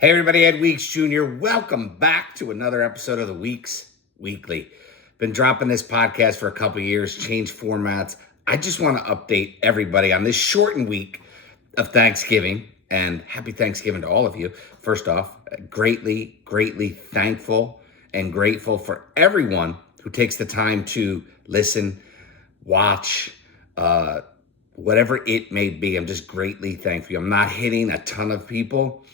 Hey everybody, Ed Weeks Jr. Welcome back to another episode of the Weeks Weekly. Been dropping this podcast for a couple years, changed formats. I just want to update everybody on this shortened week of Thanksgiving, and happy Thanksgiving to all of you. First off, greatly thankful and grateful for everyone who takes the time to listen, watch, whatever it may be. I'm just greatly thankful. I'm not hitting a ton of people,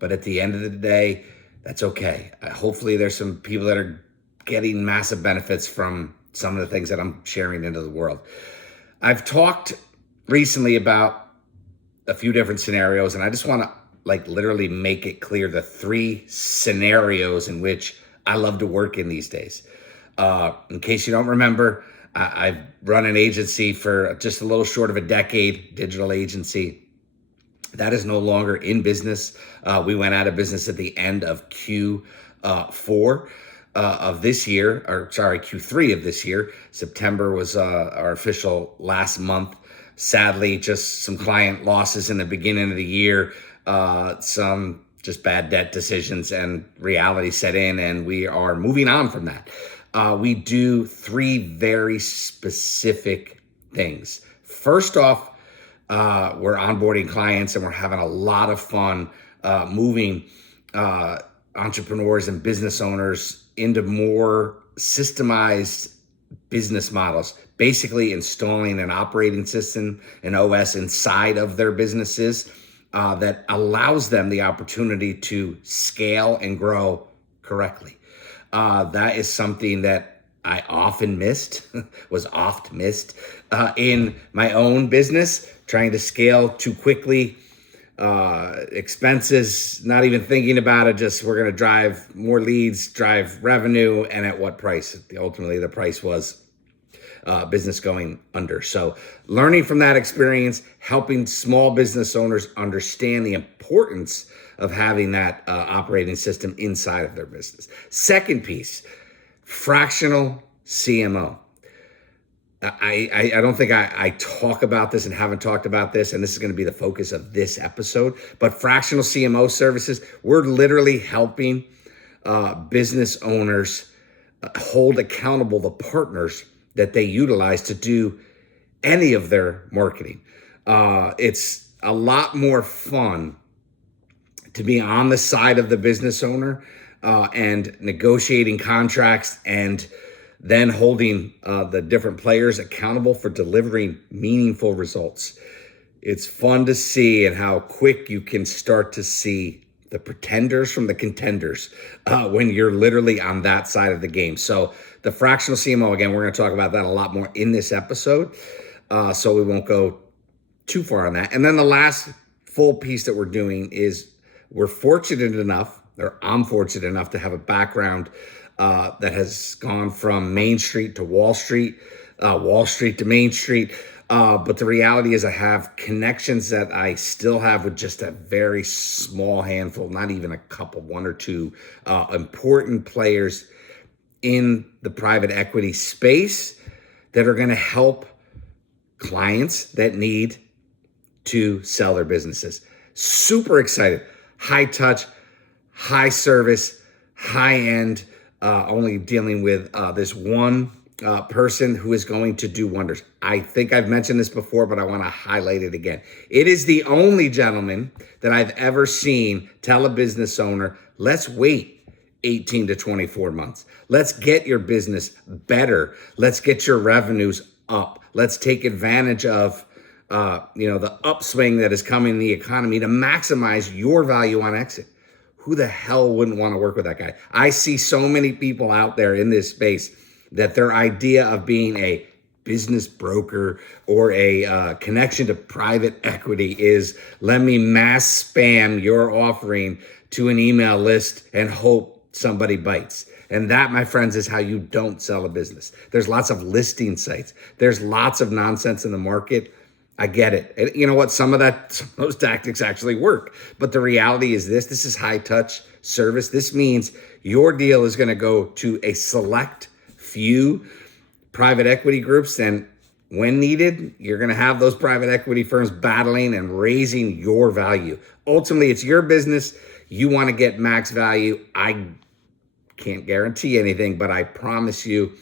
but at the end of the day, that's okay. Hopefully there's some people that are getting massive benefits from some of the things that I'm sharing into the world. I've talked recently about a few different scenarios, and I just want to literally make it clear the three scenarios in which I love to work in these days. In case you don't remember, I've run an agency for just a little short of a decade, digital agency. That is no longer in business. We went out of business at the end of Q4 of this year, Q3 of this year. September was our official last month. Sadly, just some client losses in the beginning of the year, some just bad debt decisions, and reality set in, and we are moving on from that. We do three very specific things. First off, we're onboarding clients and we're having a lot of fun moving entrepreneurs and business owners into more systemized business models, basically installing an operating system, an OS inside of their businesses that allows them the opportunity to scale and grow correctly. That is something that I often missed, was oft missed in my own business, trying to scale too quickly, expenses, not even thinking about it, just we're going to drive more leads, drive revenue, and at what price? Ultimately, the price was business going under. So learning from that experience, helping small business owners understand the importance of having that operating system inside of their business. Second piece, fractional CMO. I don't think I talk about this and haven't talked about this, and this is going to be the focus of this episode, but fractional CMO services, we're literally helping business owners hold accountable the partners that they utilize to do any of their marketing. It's a lot more fun to be on the side of the business owner and negotiating contracts and then holding the different players accountable for delivering meaningful results. It's fun to see and how quick you can start to see the pretenders from the contenders when you're literally on that side of the game. So the fractional CMO, again, we're going to talk about that a lot more in this episode, so we won't go too far on that. And then the last full piece that we're doing is we're fortunate enough, or I'm fortunate enough to have a background that has gone from Main Street to Wall Street, Wall Street to Main Street. But the reality is I have connections that I still have with just a very small handful, not even a couple, one or two important players in the private equity space that are going to help clients that need to sell their businesses. Super excited. High touch, high service, high end, only dealing with this one person who is going to do wonders. I think I've mentioned this before, but I want to highlight it again. It is the only gentleman that I've ever seen tell a business owner, let's wait 18 to 24 months. Let's get your business better. Let's get your revenues up. Let's take advantage of the upswing that is coming in the economy to maximize your value on exit. Who the hell wouldn't want to work with that guy? I see so many people out there in this space that their idea of being a business broker or a connection to private equity is, let me mass spam your offering to an email list and hope somebody bites. And that, my friends, is how you don't sell a business. There's lots of listing sites. There's lots of nonsense in the market. I get it. And you know what? Some of those tactics actually work. But the reality is this is high touch service. This means your deal is going to go to a select few private equity groups. And when needed, you're going to have those private equity firms battling and raising your value. Ultimately, it's your business. You want to get max value. I can't guarantee anything, but I promise you,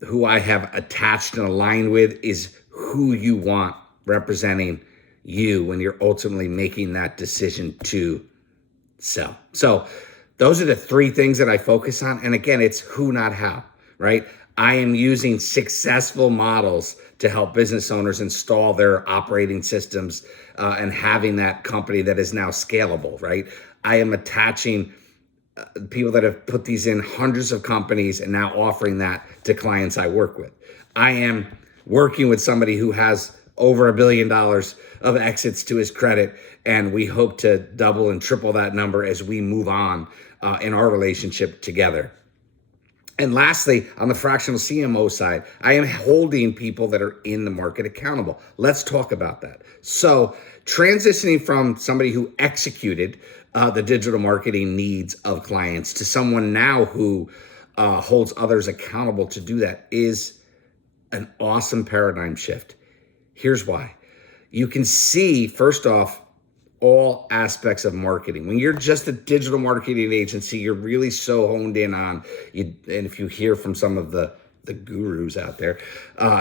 who I have attached and aligned with is who you want representing you when you're ultimately making that decision to sell. So those are the three things that I focus on. And again, it's who, not how, right? I am using successful models to help business owners install their operating systems and having that company that is now scalable, right? I am attaching people that have put these in hundreds of companies and now offering that to clients I work with. I am working with somebody who has over $1 billion of exits to his credit, and we hope to double and triple that number as we move on in our relationship together. And lastly, on the fractional CMO side, I am holding people that are in the market accountable. Let's talk about that. So transitioning from somebody who executed the digital marketing needs of clients to someone now who holds others accountable to do that is an awesome paradigm shift. Here's why. You can see, first off, all aspects of marketing. When you're just a digital marketing agency, you're really so honed in on you. And if you hear from some of the gurus out there,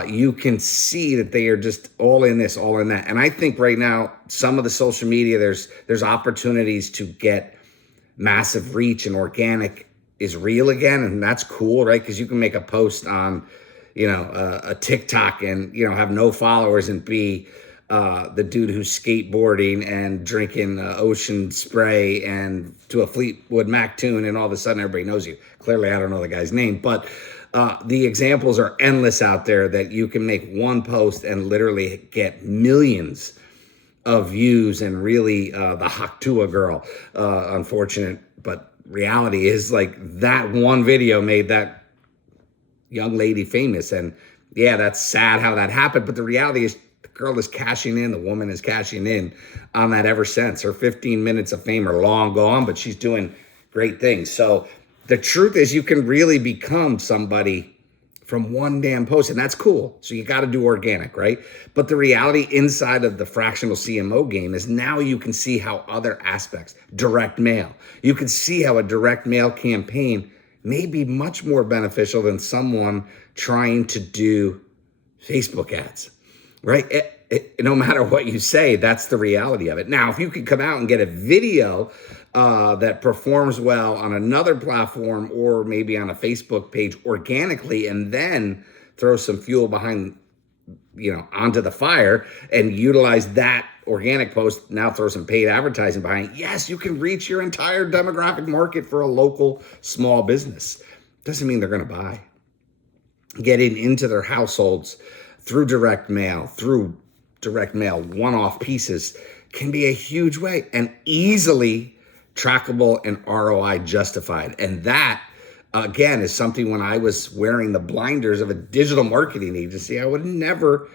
you can see that they are just all in this, all in that. And I think right now, some of the social media, there's opportunities to get massive reach, and organic is real again. And that's cool, right? Because you can make a post on, a TikTok and, have no followers and be the dude who's skateboarding and drinking ocean spray and to a Fleetwood Mac tune, and all of a sudden everybody knows you. Clearly, I don't know the guy's name, but the examples are endless out there that you can make one post and literally get millions of views and really the Haktua girl. Unfortunate, but reality is like that one video made that young lady famous. And yeah, that's sad how that happened, but the reality is the girl is cashing in, the woman is cashing in on that ever since. Her 15 minutes of fame are long gone, but she's doing great things. So the truth is you can really become somebody from one damn post, and that's cool. So you got to do organic, right? But the reality inside of the fractional CMO game is now you can see how other aspects, direct mail, you can see how a direct mail campaign may be much more beneficial than someone trying to do Facebook ads, right? No matter what you say, that's the reality of it. Now, if you could come out and get a video that performs well on another platform or maybe on a Facebook page organically, and then throw some fuel behind, onto the fire and utilize that organic post, now throw some paid advertising behind it. Yes, you can reach your entire demographic market for a local small business. Doesn't mean they're going to buy. Getting into their households through direct mail, one-off pieces can be a huge way and easily trackable and ROI justified. And that, again, is something when I was wearing the blinders of a digital marketing agency, I would never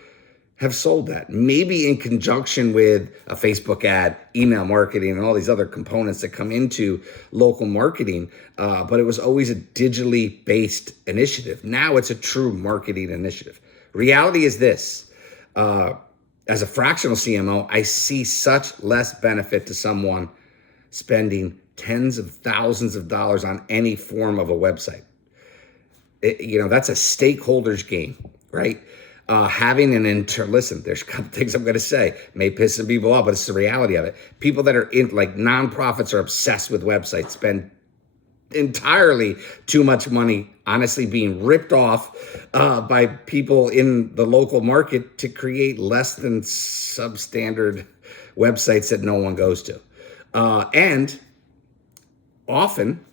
have sold that. Maybe in conjunction with a Facebook ad, email marketing, and all these other components that come into local marketing, but it was always a digitally based initiative. Now it's a true marketing initiative. Reality is this, as a fractional CMO, I see such less benefit to someone spending tens of thousands of dollars on any form of a website. That's a stakeholders game, right? Having an listen, there's a couple things I'm going to say, may piss some people off, but it's the reality of it. People that are in, like nonprofits are obsessed with websites, spend entirely too much money, honestly being ripped off by people in the local market to create less than substandard websites that no one goes to. And often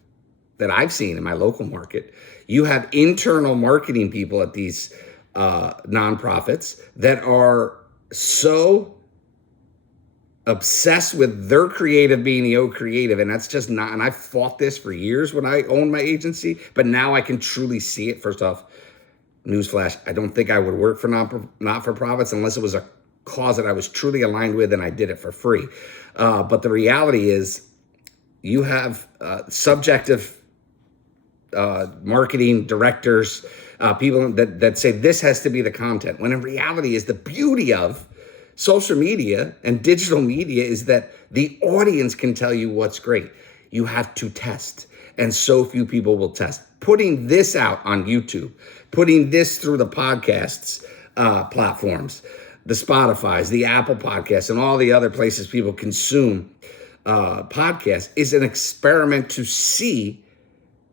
that I've seen in my local market, you have internal marketing people at these nonprofits that are so obsessed with their creative being the creative, and that's just not, and I fought this for years when I owned my agency, but now I can truly see it. First off, newsflash, I don't think I would work for not-for-profits unless it was a cause that I was truly aligned with and I did it for free. But the reality is you have subjective marketing directors, people that say this has to be the content, when in reality is the beauty of Social media and digital media is that the audience can tell you what's great. You have to test, and so few people will test. Putting this out on YouTube, putting this through the podcasts platforms, the Spotify's, the Apple Podcasts, and all the other places people consume podcasts is an experiment to see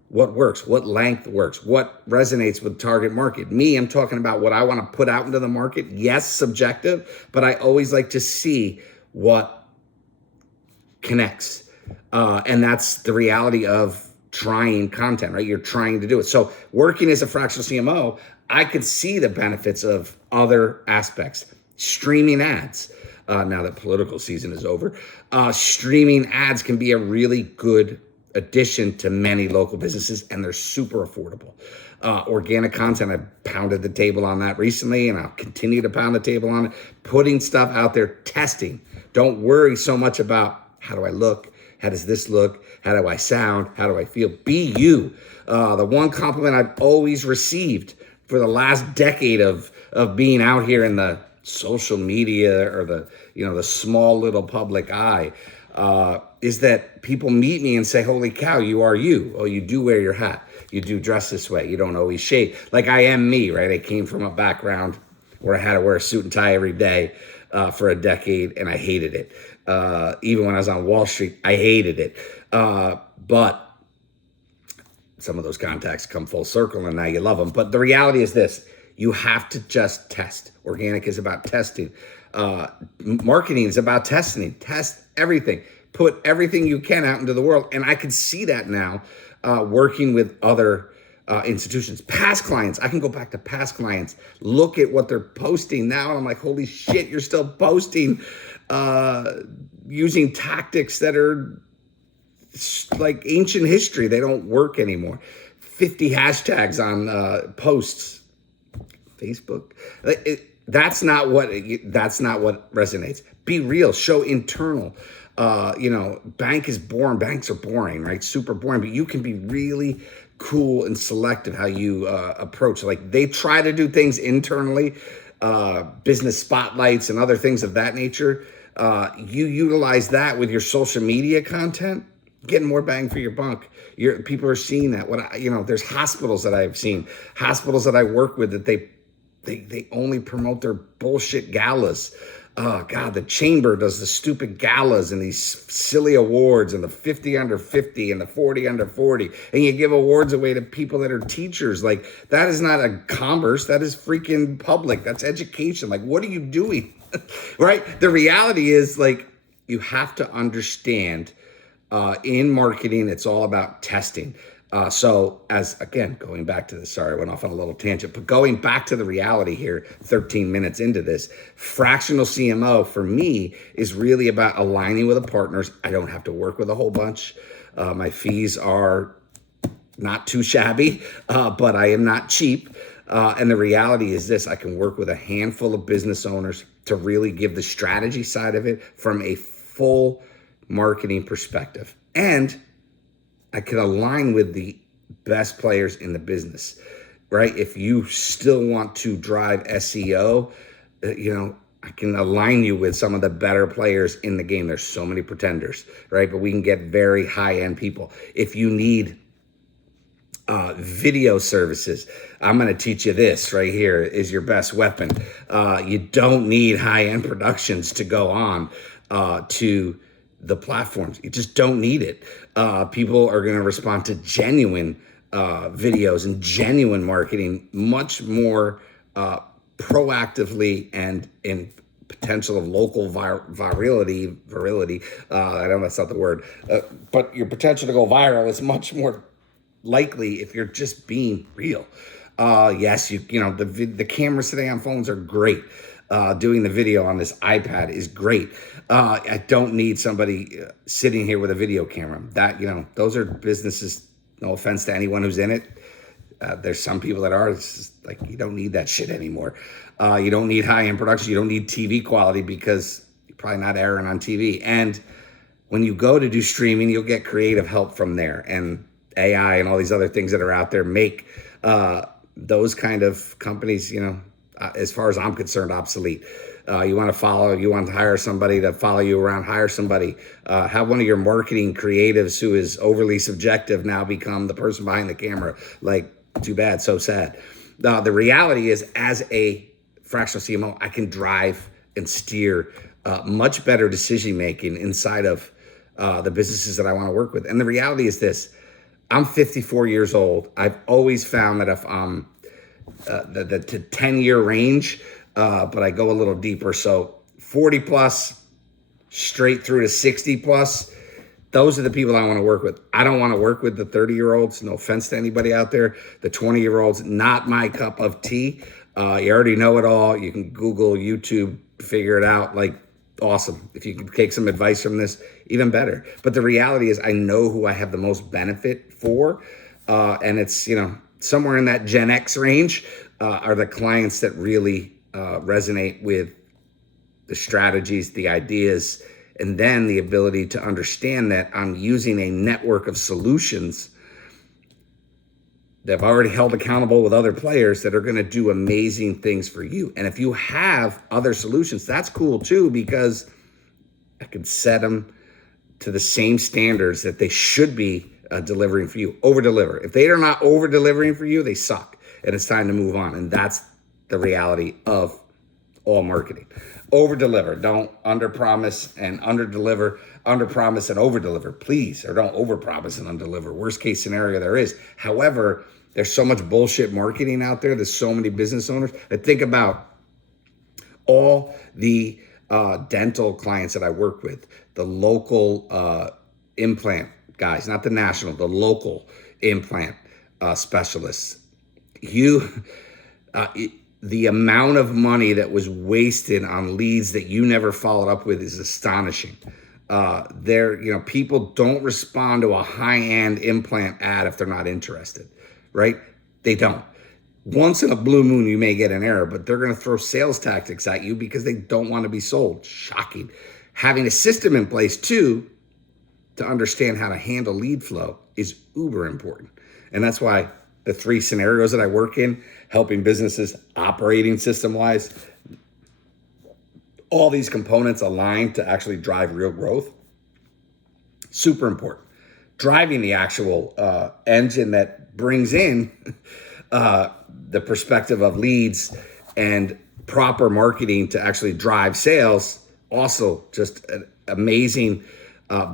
what works, what length works, what resonates with target market. Me, I'm talking about what I want to put out into the market. Yes, subjective, but I always like to see what connects. And that's the reality of trying content, right? You're trying to do it. So working as a fractional CMO, I could see the benefits of other aspects. Streaming ads. Now that political season is over, streaming ads can be a really good addition to many local businesses, and they're super affordable. Organic content, I pounded the table on that recently, and I'll continue to pound the table on it. Putting stuff out there, testing. Don't worry so much about how do I look, how does this look, how do I sound, how do I feel. Be you. The one compliment I've always received for the last decade of being out here in the social media or the small little public eye is that people meet me and say, holy cow, you are you. Oh, you do wear your hat. You do dress this way. You don't always shave. Like I am me, right? I came from a background where I had to wear a suit and tie every day for a decade, and I hated it. Even when I was on Wall Street, I hated it. But some of those contacts come full circle, and now you love them. But the reality is this. You have to just test. Organic is about testing. Marketing is about testing. Test everything. Put everything you can out into the world. And I can see that now working with other institutions. Past clients. I can go back to past clients. Look at what they're posting now. And I'm like, holy shit, you're still posting using tactics that are like ancient history. They don't work anymore. 50 hashtags on posts. Facebook. That's not what resonates. Be real. Show internal. Banks are boring, right? Super boring. But you can be really cool and selective how you approach. Like they try to do things internally, business spotlights and other things of that nature. You utilize that with your social media content, getting more bang for your buck. People are seeing that. There's hospitals that I've seen, hospitals that I work with that they only promote their bullshit galas. Oh God, the chamber does the stupid galas and these silly awards and the 50 under 50 and the 40 under 40. And you give awards away to people that are teachers. Like that is not a commerce. That is freaking public. That's education. Like, what are you doing? Right? The reality is like, you have to understand in marketing, it's all about testing. So going back to this, sorry, I went off on a little tangent, but going back to the reality here, 13 minutes into this, fractional CMO for me is really about aligning with the partners. I don't have to work with a whole bunch. My fees are not too shabby, but I am not cheap. And the reality is this, I can work with a handful of business owners to really give the strategy side of it from a full marketing perspective. And I can align with the best players in the business, right? If you still want to drive SEO, I can align you with some of the better players in the game. There's so many pretenders, right? But we can get very high-end people. If you need video services, I'm going to teach you this right here is your best weapon. You don't need high-end productions to go on to the platforms. You just don't need it. People are going to respond to genuine videos and genuine marketing much more proactively and in potential of local virility. I know that's not the word, but your potential to go viral is much more likely if you're just being real. Yes, the cameras today on phones are great. Doing the video on this iPad is great. I don't need somebody sitting here with a video camera. Those are businesses, no offense to anyone who's in it. There's some people that are, it's just like, you don't need that shit anymore. You don't need high-end production. You don't need TV quality because you're probably not airing on TV. And when you go to do streaming, you'll get creative help from there. And AI and all these other things that are out there make those kind of companies, as far as I'm concerned, obsolete. You want to hire somebody to follow you around, hire somebody. Have one of your marketing creatives who is overly subjective now become the person behind the camera. Like, too bad, so sad. The reality is, as a fractional CMO, I can drive and steer much better decision making inside of the businesses that I want to work with. And the reality is this: I'm 54 years old. I've always found that if I'm the 10-year range, but I go a little deeper. So 40 plus, straight through to 60 plus. Those are the people I want to work with. I don't want to work with the 30-year-olds. No offense to anybody out there. The 20-year-olds, not my cup of tea. You already know it all. You can Google, YouTube, figure it out. Like, awesome. If you can take some advice from this, even better. But the reality is, I know who I have the most benefit for. And it's, somewhere in that Gen X range are the clients that really resonate with the strategies, the ideas, and then the ability to understand that I'm using a network of solutions that I've already held accountable with other players that are going to do amazing things for you. And if you have other solutions, that's cool too, because I can set them to the same standards that they should be delivering for you. Over deliver. If they are not over delivering for you, they suck, and it's time to move on. And that's the reality of all marketing. Over deliver. Don't under promise and under deliver. Under promise and over deliver, please. Or don't over promise and under deliver. Worst case scenario there is. However, there's so much bullshit marketing out there. There's so many business owners that think about all the dental clients that I work with, the local implant guys, not the national, the local implant specialists. The amount of money that was wasted on leads that you never followed up with is astonishing. People don't respond to a high-end implant ad if they're not interested, right? They don't. Once in a blue moon, you may get an error, but they're going to throw sales tactics at you because they don't want to be sold. Shocking. Having a system in place too to understand how to handle lead flow is uber important. And that's why the 3 scenarios that I work in, helping businesses operating system-wise, all these components align to actually drive real growth. Super important. Driving the actual engine that brings in the perspective of leads and proper marketing to actually drive sales. Also, just an amazing,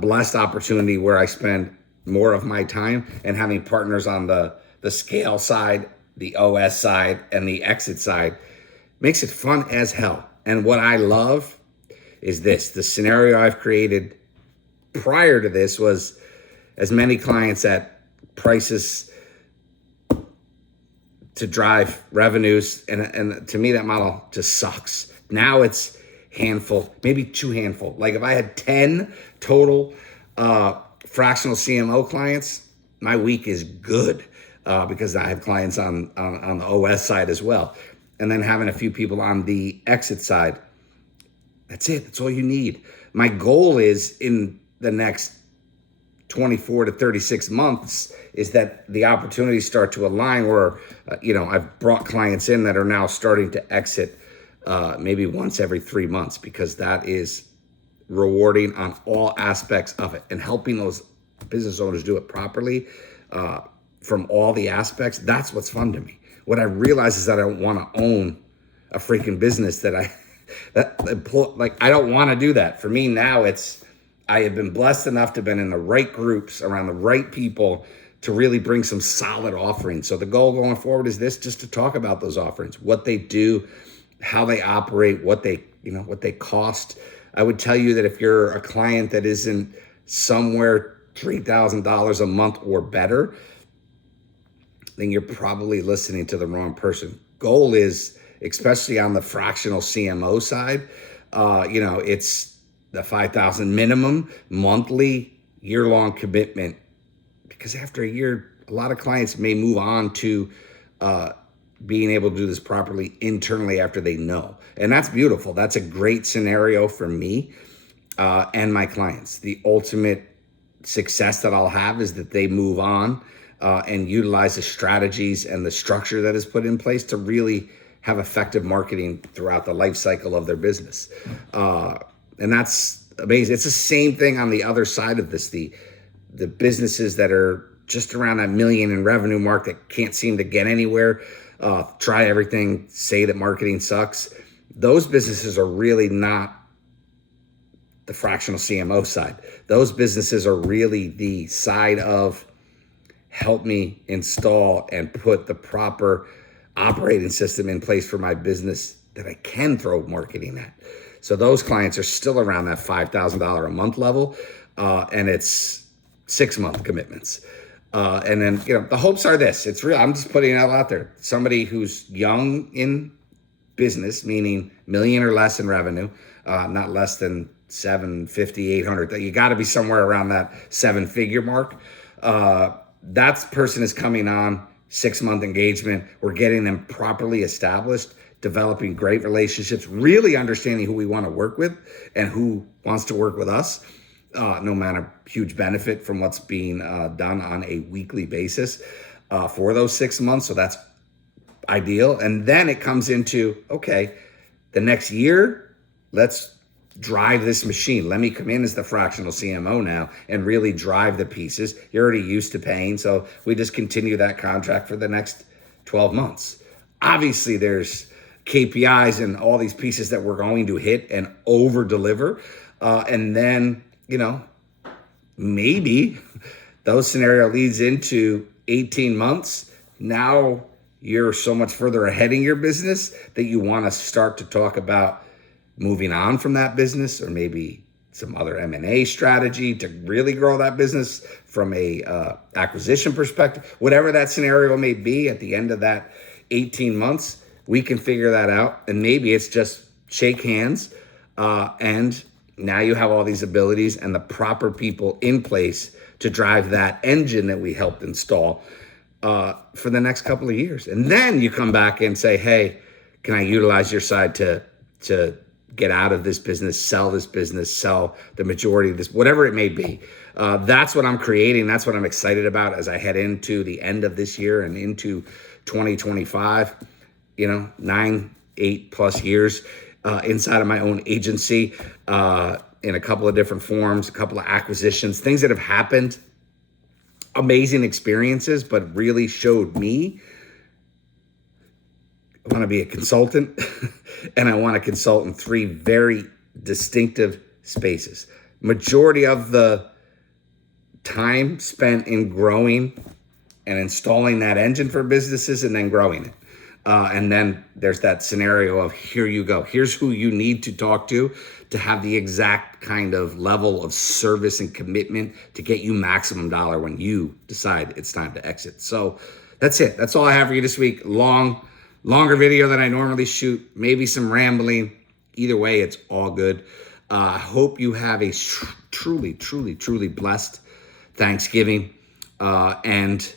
blessed opportunity where I spend more of my time, and having partners on the scale side, the OS side, and the exit side makes it fun as hell. And what I love is this: the scenario I've created prior to this was as many clients at prices to drive revenues. And to me, that model just sucks. Now it's handful, maybe 2 handful. Like if I had 10 total fractional CMO clients, my week is good because I have clients on the OS side as well. And then having a few people on the exit side, that's it. That's all you need. My goal is in the next 24 to 36 months is that the opportunities start to align where, I've brought clients in that are now starting to exit maybe once every 3 months, because that is rewarding on all aspects of it, and helping those business owners do it properly from all the aspects. That's what's fun to me. What I realize is that I don't want to own a freaking business I don't want to do that. For me now, I have been blessed enough to have been in the right groups around the right people to really bring some solid offerings. So the goal going forward is this: just to talk about those offerings, what they do, how they operate, what they cost. I would tell you that if you're a client that isn't somewhere $3,000 a month or better, then you're probably listening to the wrong person. Goal is, especially on the fractional CMO side, it's the $5,000 minimum monthly, year-long commitment. Because after a year, a lot of clients may move on to being able to do this properly internally after they know. And that's beautiful. That's a great scenario for me and my clients. The ultimate success that I'll have is that they move on and utilize the strategies and the structure that is put in place to really have effective marketing throughout the life cycle of their business. And that's amazing. It's the same thing on the other side of this. The businesses that are just around that million in revenue mark that can't seem to get anywhere, try everything, say that marketing sucks. Those businesses are really not the fractional CMO side. Those businesses are really the side of help me install and put the proper operating system in place for my business that I can throw marketing at. So those clients are still around that $5,000 a month level, and it's 6-month commitments. And then, the hopes are this. It's real. I'm just putting it out there. Somebody who's young in business, meaning million or less in revenue, not less than 750, 800. You got to be somewhere around that 7-figure mark. That person is coming on 6-month engagement. We're getting them properly established, developing great relationships, really understanding who we want to work with and who wants to work with us. No matter huge benefit from what's being done on a weekly basis for those 6 months. So that's ideal. And then it comes into, okay, the next year, let's drive this machine. Let me come in as the fractional CMO now and really drive the pieces. You're already used to paying, so we just continue that contract for the next 12 months. Obviously, there's KPIs and all these pieces that we're going to hit and over deliver. And then, maybe those scenario leads into 18 months. Now you're so much further ahead in your business that you want to start to talk about moving on from that business, or maybe some other M&A strategy to really grow that business from a acquisition perspective. Whatever that scenario may be at the end of that 18 months, we can figure that out. And maybe it's just shake hands, and now you have all these abilities and the proper people in place to drive that engine that we helped install for the next couple of years. And then you come back and say, hey, can I utilize your side to get out of this business, sell the majority of this, whatever it may be. That's what I'm creating. That's what I'm excited about as I head into the end of this year and into 2025, 8+ years inside of my own agency, in a couple of different forms, a couple of acquisitions, things that have happened, amazing experiences, but really showed me I want to be a consultant and I want to consult in 3 very distinctive spaces. Majority of the time spent in growing and installing that engine for businesses and then growing it. And then there's that scenario of here you go. Here's who you need to talk to have the exact kind of level of service and commitment to get you maximum dollar when you decide it's time to exit. So that's it. That's all I have for you this week. Longer video than I normally shoot, maybe some rambling. Either way, it's all good. I hope you have a truly, truly, truly blessed Thanksgiving. And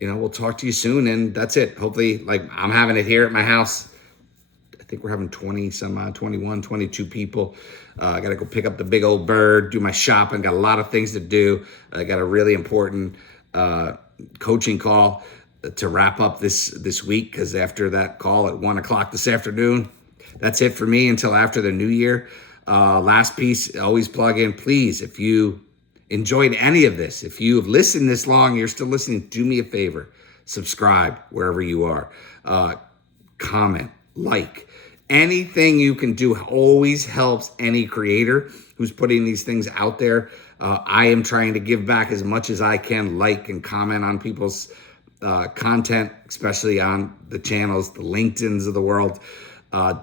we'll talk to you soon. And that's it. Hopefully, I'm having it here at my house. I think we're having 21, 22 people. I got to go pick up the big old bird, do my shopping. Got a lot of things to do. I got a really important coaching call to wrap up this week, because after that call at 1:00 this afternoon, that's it for me until after the new year. Last piece, always plug in, please, if you enjoyed any of this, if you have listened this long, you're still listening, do me a favor, subscribe wherever you are, comment, like. Anything you can do always helps any creator who's putting these things out there. I am trying to give back as much as I can, like and comment on people's content, especially on the channels, the LinkedIns of the world.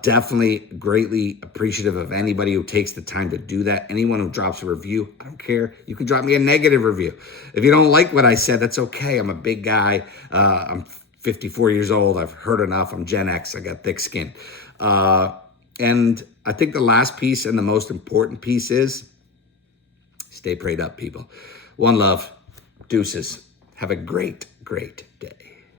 Definitely greatly appreciative of anybody who takes the time to do that. Anyone who drops a review, I don't care. You can drop me a negative review. If you don't like what I said, that's okay. I'm a big guy. I'm 54 years old. I've heard enough. I'm Gen X. I got thick skin. And I think the last piece and the most important piece is stay prayed up, people. One love. Deuces. Have a great, great day.